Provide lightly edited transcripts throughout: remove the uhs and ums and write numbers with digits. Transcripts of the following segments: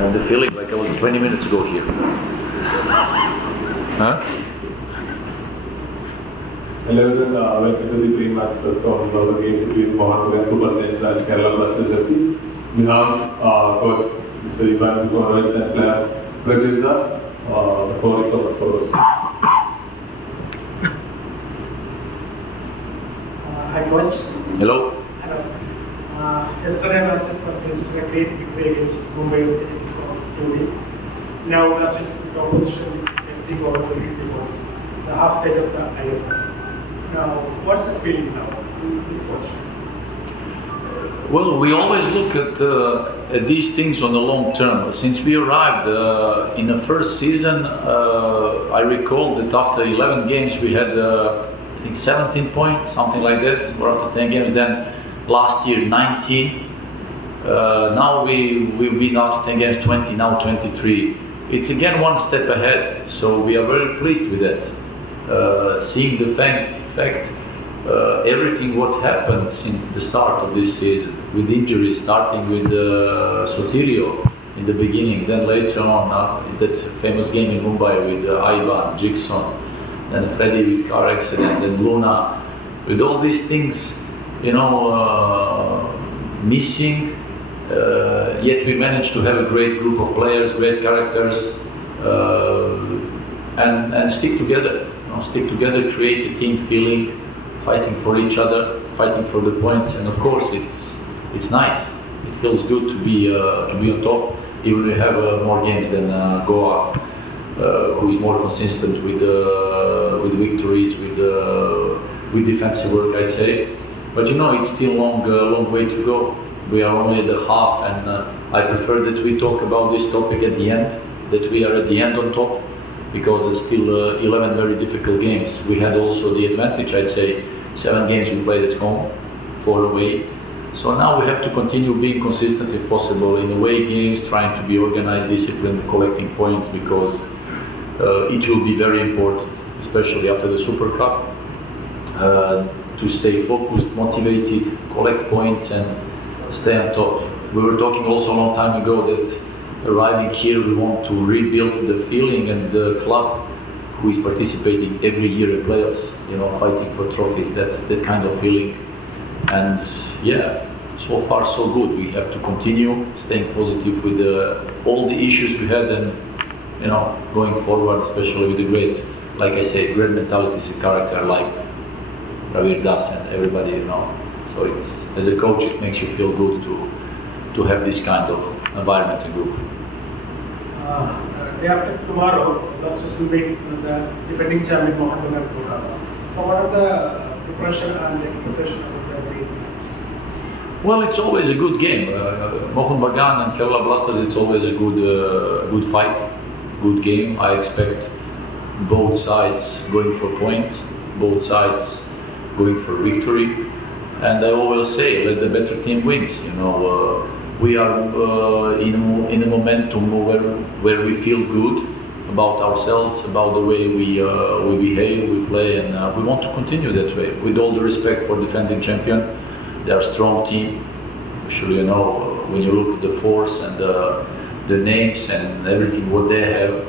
And the feeling like I was 20 minutes ago here. Huh? Hello everyone, welcome to the pre-match press conference of the game between Mohan Bagan Super Giants and Kerala Blasters FC. We have coach Mr. Ivan Gonois and player Prabir Das. The floor is open for questions. Hi coach. Hello. Hello. Yesterday matches was considered a great victory against Mumbai in the score of 2-0. Now Blasters is in top position with FC over 50 points, the half stage of the ISL. Now, what's the feeling now in this position? Well, we always look at these things on the long term. Since we arrived in the first season, I recall that after 11 games we had, I think 17 points, something like that, or after 10 games. Then last year 19. Now we win after 10 games 20, now 23. It's again one step ahead, so we are very pleased with that. Seeing the fact everything what happened since the start of this season, with injuries, starting with Sotirio in the beginning, then later on that famous game in Mumbai with Ivan, Jigson, then Freddy with car accident, then Luna, with all these things, missing, yet we managed to have a great group of players, great characters, and stick together. Stick together, create a team feeling, fighting for each other, fighting for the points, and of course it's nice. It feels good to be on top. Even we have more games than Goa, who is more consistent with victories, with defensive work, I'd say. But it's still long way to go. We are only at the half, and I prefer that we talk about this topic at the end, that we are at the end on top, because there's still 11 very difficult games. We had also the advantage, I'd say, 7 games we played at home, 4 away. So now we have to continue being consistent if possible in away games, trying to be organized, disciplined, collecting points, because it will be very important, especially after the Super Cup, to stay focused, motivated, collect points and stay on top. We were talking also a long time ago that arriving here, we want to rebuild the feeling and the club who is participating every year in playoffs, fighting for trophies, that kind of feeling. And yeah, so far so good. We have to continue staying positive with all the issues we had, and going forward, especially with the great, like I say, great mentalities and character like Prabir Das and everybody, So it's, as a coach, it makes you feel good to have this kind of environment and group. Day after tomorrow, Blasters will meet the defending champion Mohan Bagan Kolkata. So what are the preparation and expectation of the great match? Well, it's always a good game. Mohan Bagan and Kerala Blasters, it's always a good fight, good game. I expect both sides going for points, both sides going for victory. And I always say, let the better team wins. We are in a momentum where we feel good about ourselves, about the way we behave, we play, and we want to continue that way. With all the respect for defending champion, they are a strong team. Actually, when you look at the force and the names and everything what they have,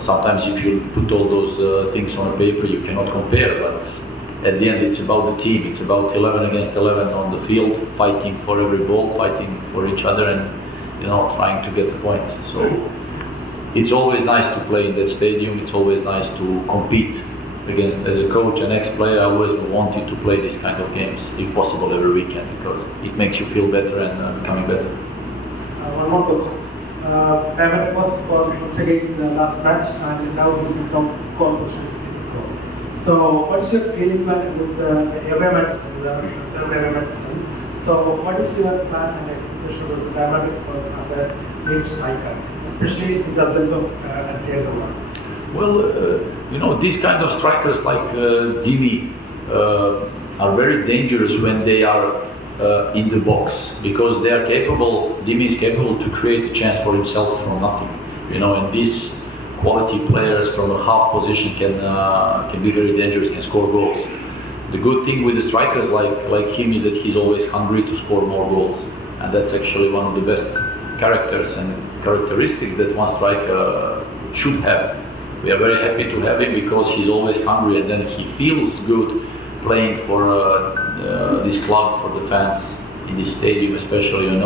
sometimes if you put all those things on a paper, you cannot compare. But at the end, it's about the team. It's about 11 against 11 on the field, fighting for every ball, fighting for each other, and trying to get the points. So it's always nice to play in that stadium. It's always nice to compete against. As a coach and ex-player, I always wanted to play this kind of games, if possible, every weekend, because it makes you feel better and becoming better. One more question. Diamond was scored once again in the last match, and now he's in top score position. So what's your game plan with the away matches, the 7 away matches? So what is your plan and expectation with the Diamond Express as a lead striker, especially in the absence of Andrea Noah? Well, these kind of strikers like Dimi are very dangerous when they are in the box, because they are capable. Dimi is capable to create a chance for himself from nothing. And these quality players from a half position can be very dangerous, can score goals. The good thing with the strikers like him is that he's always hungry to score more goals, and that's actually one of the best characters and characteristics that one striker should have. We are very happy to have him because he's always hungry, and then he feels good playing for this club, for the fans in this stadium especially, and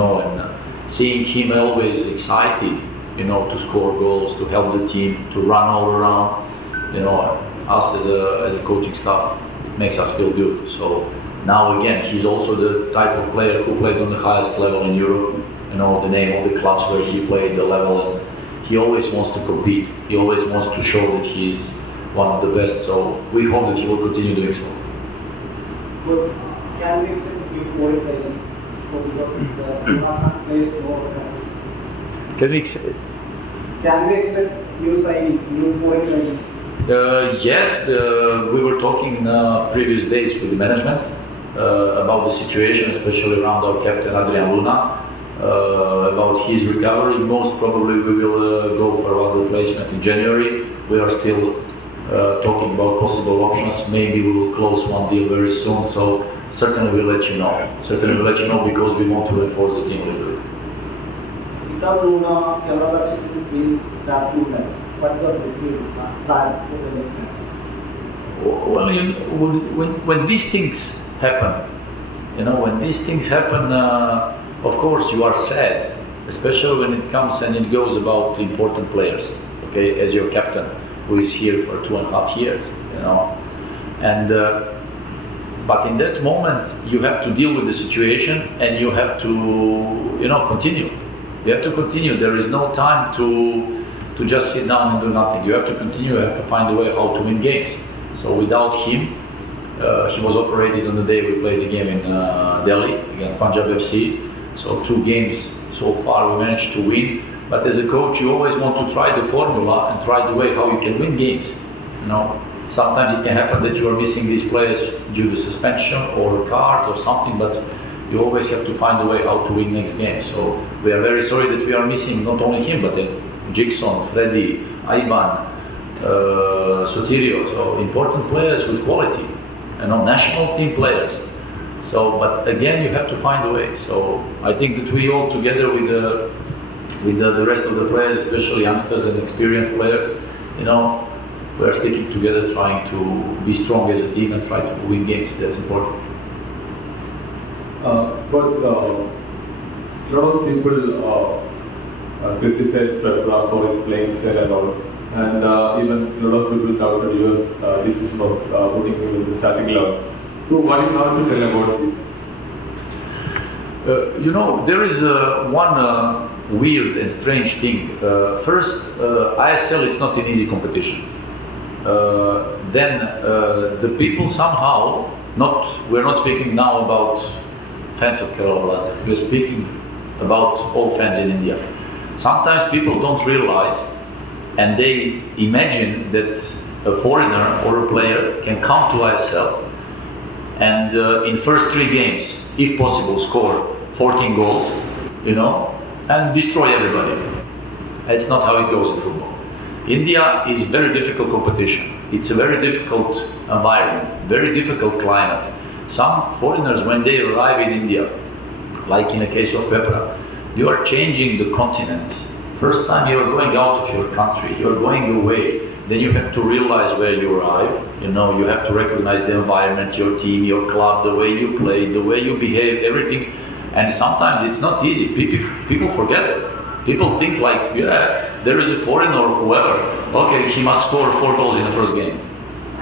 seeing him always excited, to score goals, to help the team, to run all around, us as a coaching staff, it makes us feel good. So now again, he's also the type of player who played on the highest level in Europe, the name of the clubs where he played, the level, and he always wants to compete. He always wants to show that he's one of the best. So we hope that he will continue doing so. But can we expect new foreign signing? Because the can't play more matches. Can we expect new foreign signing? Yes, we were talking in previous days with the management about the situation, especially around our captain Adrian Luna, about his recovery. Most probably we will go for our replacement in January. We are still talking about possible options. Maybe we will close one deal very soon. So certainly we'll let you know. Because we want to reinforce the team a little bit. Without Luna, Kerala Blasters will be last 2 matches. What is the midfield plan for the next match? Well, when these things happen, of course you are sad, especially when it comes and it goes about important players. Okay, as your captain, who is here for 2.5 years, and but in that moment you have to deal with the situation and you have to, continue. You have to continue. There is no time to just sit down and do nothing. You have to continue. You have to find a way how to win games. So without him, he was operated on the day we played the game in Delhi against KBFC. So 2 games so far we managed to win. But as a coach, you always want to try the formula and try the way how you can win games. Sometimes it can happen that you are missing these players due to suspension or cards or something, but you always have to find a way how to win next game. So we are very sorry that we are missing not only him, but Jigson, Freddy, Ivan, Sotirio. So important players with quality, national team players. So, but again, you have to find a way. So I think that we all together with the rest of the players, especially youngsters and experienced players, we are sticking together, trying to be strong as a team and try to win games. That's important. Because a lot of people criticize Petra for his playing style and all, and even a lot of people doubted your decision of putting him in the starting lineup. So what do you have to tell about this? There is one weird and strange thing. First, ISL is not an easy competition. Then the people somehow, we're not speaking now about fans of Kerala Blasters, we're speaking about all fans in India. Sometimes people don't realize and they imagine that a foreigner or a player can come to ISL and in first 3 games, if possible, score 14 goals, and destroy everybody. That's not how it goes in football. India is a very difficult competition. It's a very difficult environment, very difficult climate. Some foreigners, when they arrive in India, like in the case of Petra, you are changing the continent. First time you are going out of your country, you are going away. Then you have to realize where you arrive. You have to recognize the environment, your team, your club, the way you play, the way you behave, everything. And sometimes it's not easy. People forget it. People think like, there is a foreigner or whoever. Okay, he must score 4 goals in the first game.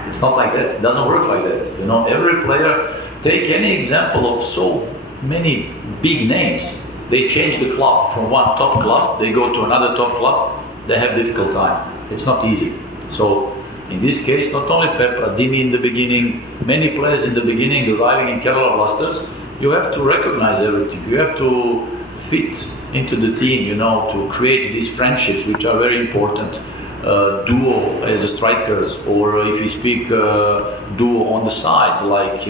It's not like that. It doesn't work like that. Every player, take any example of so many big names. They change the club from one top club, they go to another top club, they have difficult time. It's not easy. So in this case, not only Petra, Dimi in the beginning, many players in the beginning arriving in Kerala Blasters, you have to recognize everything. You have to fit into the team, to create these friendships, which are very important. Duo as a strikers, or if you speak duo on the side, like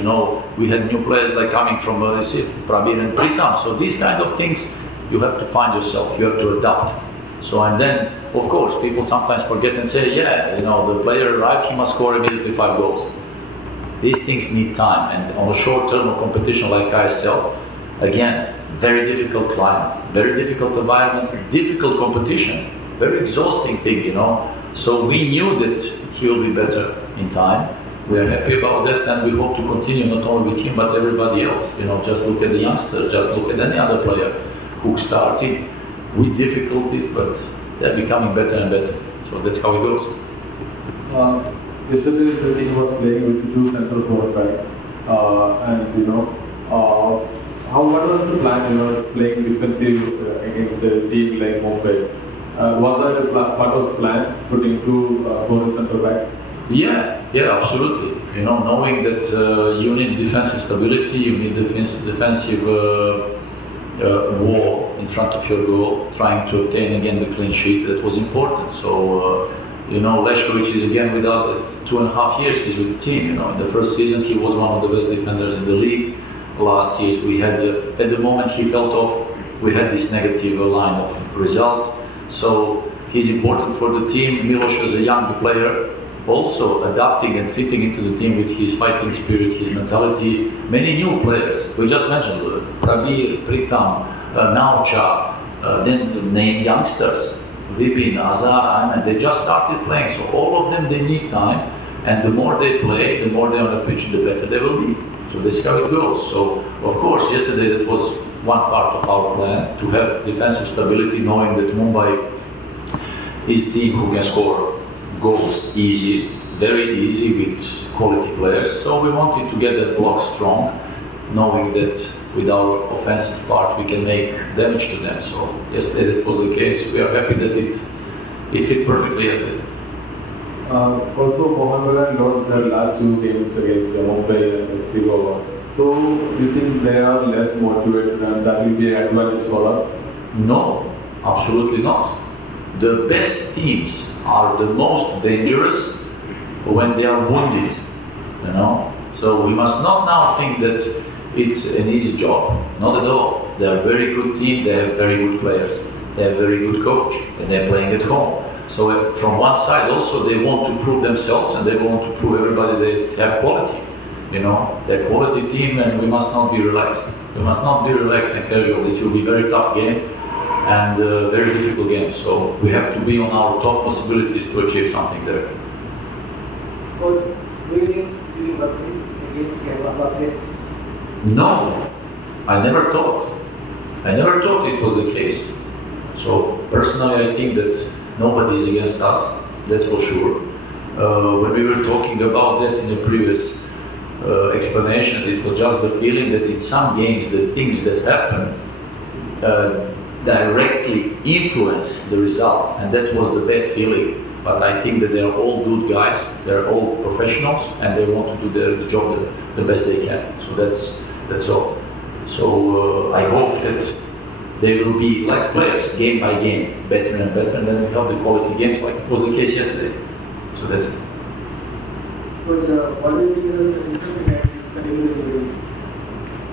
we had new players like coming from Prabir and Pritam. So these kind of things you have to find yourself, you have to adapt. So and then of course people sometimes forget and say, the player arrived, he must score immediately 5 goals. These things need time, and on a short term of competition like ISL, again, very difficult climate, very difficult environment, difficult competition, very exhausting thing, So we knew that he will be better in time. We are happy about that, and we hope to continue not only with him but everybody else. Just look at the youngsters, just look at any other player who started with difficulties, but they're becoming better and better. So that's how it goes. Yesterday the team was playing with two central forward backs, and what was the plan? Playing defensive against a team like Mumbai. Was that part of the plan, putting two forward central backs? Yeah, absolutely. Knowing that you need defensive stability, you need defensive wall in front of your goal, trying to obtain again the clean sheet, that was important. So, Lešković is again with us, it's 2.5 years he's with the team. In the first season he was one of the best defenders in the league. Last year we had, at the moment he felt off, we had this negative line of result. So he's important for the team. Miloš is a young player, also adapting and fitting into the team with his fighting spirit, his mentality. Many new players, we just mentioned, Prabir, Pritam, Naucha, then name youngsters, Vipin, Azar, Ayman, they just started playing, so all of them, they need time, and the more they play, the more they're on the pitch, the better they will be. So that's how it goes. So, of course, yesterday that was one part of our plan, to have defensive stability, knowing that Mumbai is a team who can score goals easy, very easy with quality players. So we wanted to get that block strong, knowing that with our offensive part we can make damage to them. So yesterday that was the case. We are happy that it fit perfectly yesterday. Also, Mohan Bagan lost their last two games against Mumbai and FC Goa. So, do you think they are less motivated and that will be an advantage for us? No, absolutely not. The best teams are the most dangerous when they are wounded, So we must not now think that it's an easy job. Not at all. They are a very good team, they have very good players, they have a very good coach, and they're playing at home. So from one side also they want to prove themselves and they want to prove everybody that they have quality. They're a quality team, and we must not be relaxed. We must not be relaxed and casual. It will be a very tough game and a very difficult game. So we have to be on our top possibilities to achieve something there. Coach, do you think still work is against Kerala Blasters? No, I never thought. It was the case. So personally, I think that nobody is against us. That's for sure. When we were talking about that in the previous explanations, it was just the feeling that in some games the things that happen directly influence the result, and that was the bad feeling. But I think that they're all good guys, they're all professionals, and they want to do their job the best they can. So that's all. So I hope that they will be like players, game by game, better and better, and then we have the quality games like it was the case yesterday. So that's it. Coach, what do you think is the reason behind these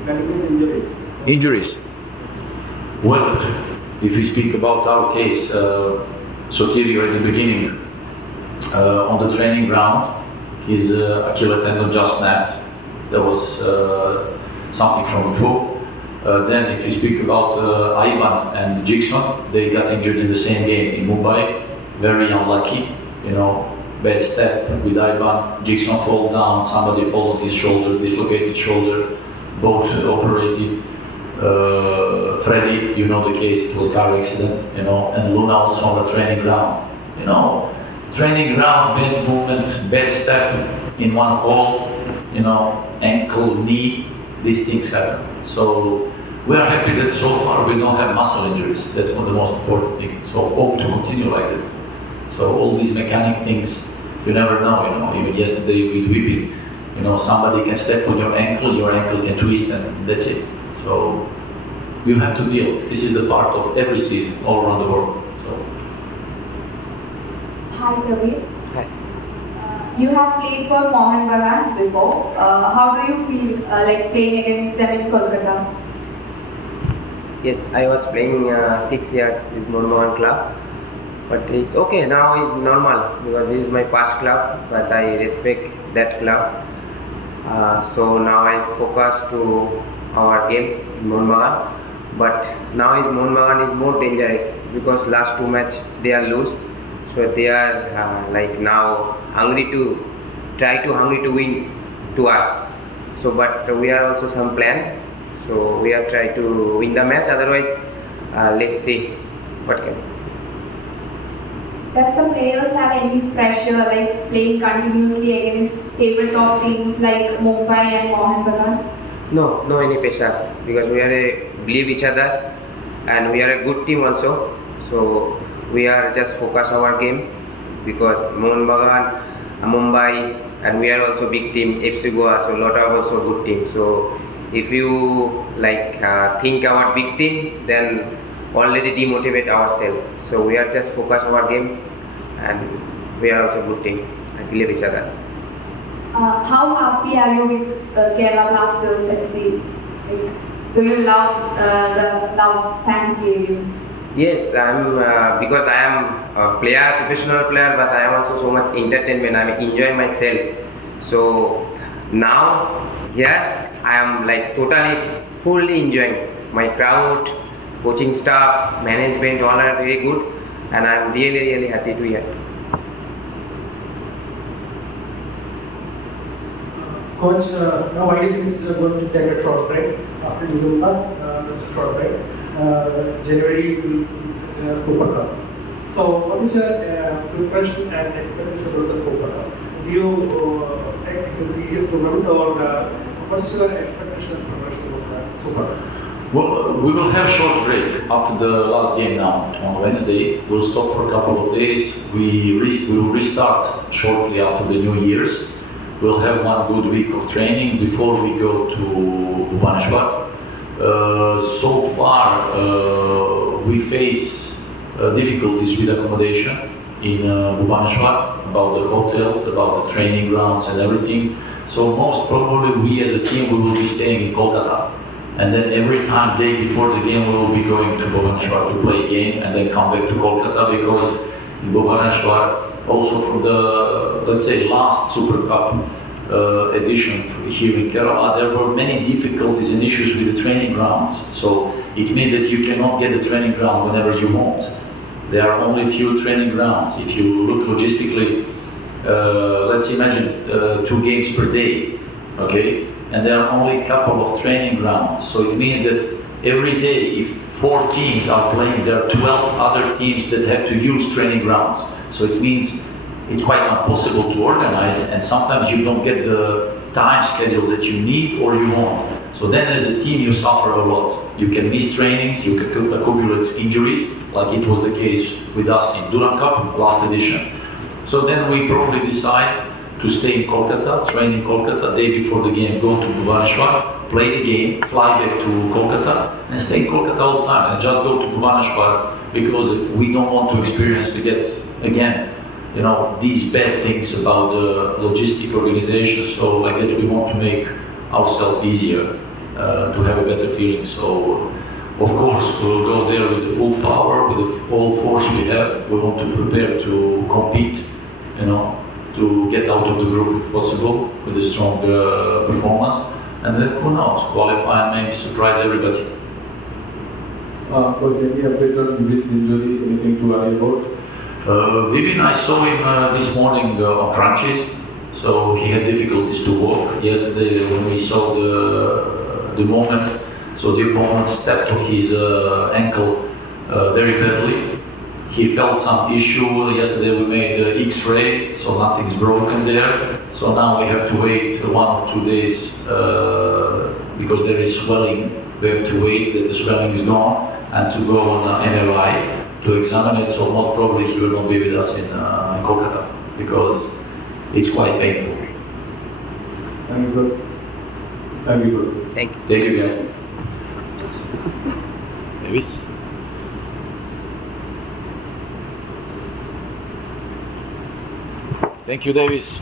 continuous injuries? Injuries. Well, if we speak about our case, Sotirio at the beginning, on the training ground, his Achilles tendon just snapped. That was something from before. Then if you speak about Ivan and Jigson, they got injured in the same game in Mumbai. Very unlucky, bad step with Ivan. Jigson fall down, somebody fall on his shoulder, dislocated shoulder, both operated. Freddy, the case, it was car accident, and Luna also on the training ground. Training ground, bad movement, bad step in one hole, ankle, knee, these things happen. So we are happy that so far we don't have muscle injuries. That's one of the most important things. So hope to continue like that. So all these mechanic things, you never know, even yesterday with whipping, somebody can step on your ankle can twist, and that's it. So you have to deal. This is the part of every season all around the world. So. Hi Praveen. Hi. You have played for Mohan Bagan before. How do you feel like playing against them in Kolkata? Yes, I was playing 6 years with Mohan club, but it's okay now. It's normal because this is my past club, but I respect that club. So now I focus to our game in Mumbai. But now is Mohun Bagan is more dangerous because last two match they are lose, so they are like now hungry to win to us. So but we are also some plan. So we are try to win the match. Otherwise, let's see what can. Does the players have any pressure like playing continuously against tabletop teams like Mumbai and Mohun Bagan? No, no any pressure because we are believe each other and we are a good team also. So we are just focus our game because Mohun Bagan, Mumbai, and we are also big team. FC Goa, so lot of also good team. So if you like think about big team, then already demotivate ourselves. So we are just focus our game, and we are also good team and believe each other. How happy are you with Kerala Blasters FC? Like, do you love the love fans gave you? Yes, I'm because I am a player, professional player, but I am also so much entertainment. I'm enjoying myself. So now here I am like totally fully enjoying my crowd, coaching staff, management, all are very good, and I'm really happy to hear. Coach, now IDC is going to take a short break. After December, there's a short break. January Super Cup. So, what is your preparation and expectation about the Super Cup? Do you take it a serious tournament or what is your expectation and preparation about the Super Cup? Well, we will have a short break after the last game now on Wednesday. We'll stop for a couple of days. We will restart shortly after the New Year's. We'll have one good week of training before we go to Bhubaneswar. So far, we face difficulties with accommodation in Bhubaneswar, about the hotels, about the training grounds and everything. So most probably we as a team we will be staying in Kolkata. And then every time, day before the game, we will be going to Bhubaneswar to play a game and then come back to Kolkata because in Bhubaneswar, also from the, let's say, last Super Cup edition here in Kerala, there were many difficulties and issues with the training grounds. So it means that you cannot get the training ground whenever you want. There are only a few training grounds. If you look logistically, let's imagine 2 games per day, okay? And there are only a couple of training grounds. So it means that every day, if 4 teams are playing, there are 12 other teams that have to use training grounds. So it means it's quite impossible to organize, and sometimes you don't get the time schedule that you need or you want. So then as a team you suffer a lot. You can miss trainings, you can accumulate injuries, like it was the case with us in Duran Cup last edition. So then we probably decide to stay in Kolkata, train in Kolkata, day before the game, go to Bhubaneswar, play the game, fly back to Kolkata, and stay in Kolkata all the time, and just go to Bhubaneswar because we don't want to experience again, you know, these bad things about the logistic organization. So like that, we want to make ourselves easier, to have a better feeling. So of course we'll go there with the full power, with the full force we have. We want to prepare to compete, you know, to get out of the group if possible with a strong performance, and then who knows, qualify and maybe surprise everybody. Was any update on Vivit's injury? Anything to worry about? Vivin, I saw him this morning on crunches, so he had difficulties to walk. Yesterday when we saw the moment, so the opponent stepped on his ankle very badly. He felt some issue. Yesterday we made X-ray, so nothing's broken there. So now we have to wait 1 or 2 days because there is swelling. We have to wait that the swelling is gone and to go on MRI to examine it. So most probably he will not be with us in Kolkata because it's quite painful. Thank you, guys. Thank you. Thank you. Thank you, guys. Davis. Thank you, Davis.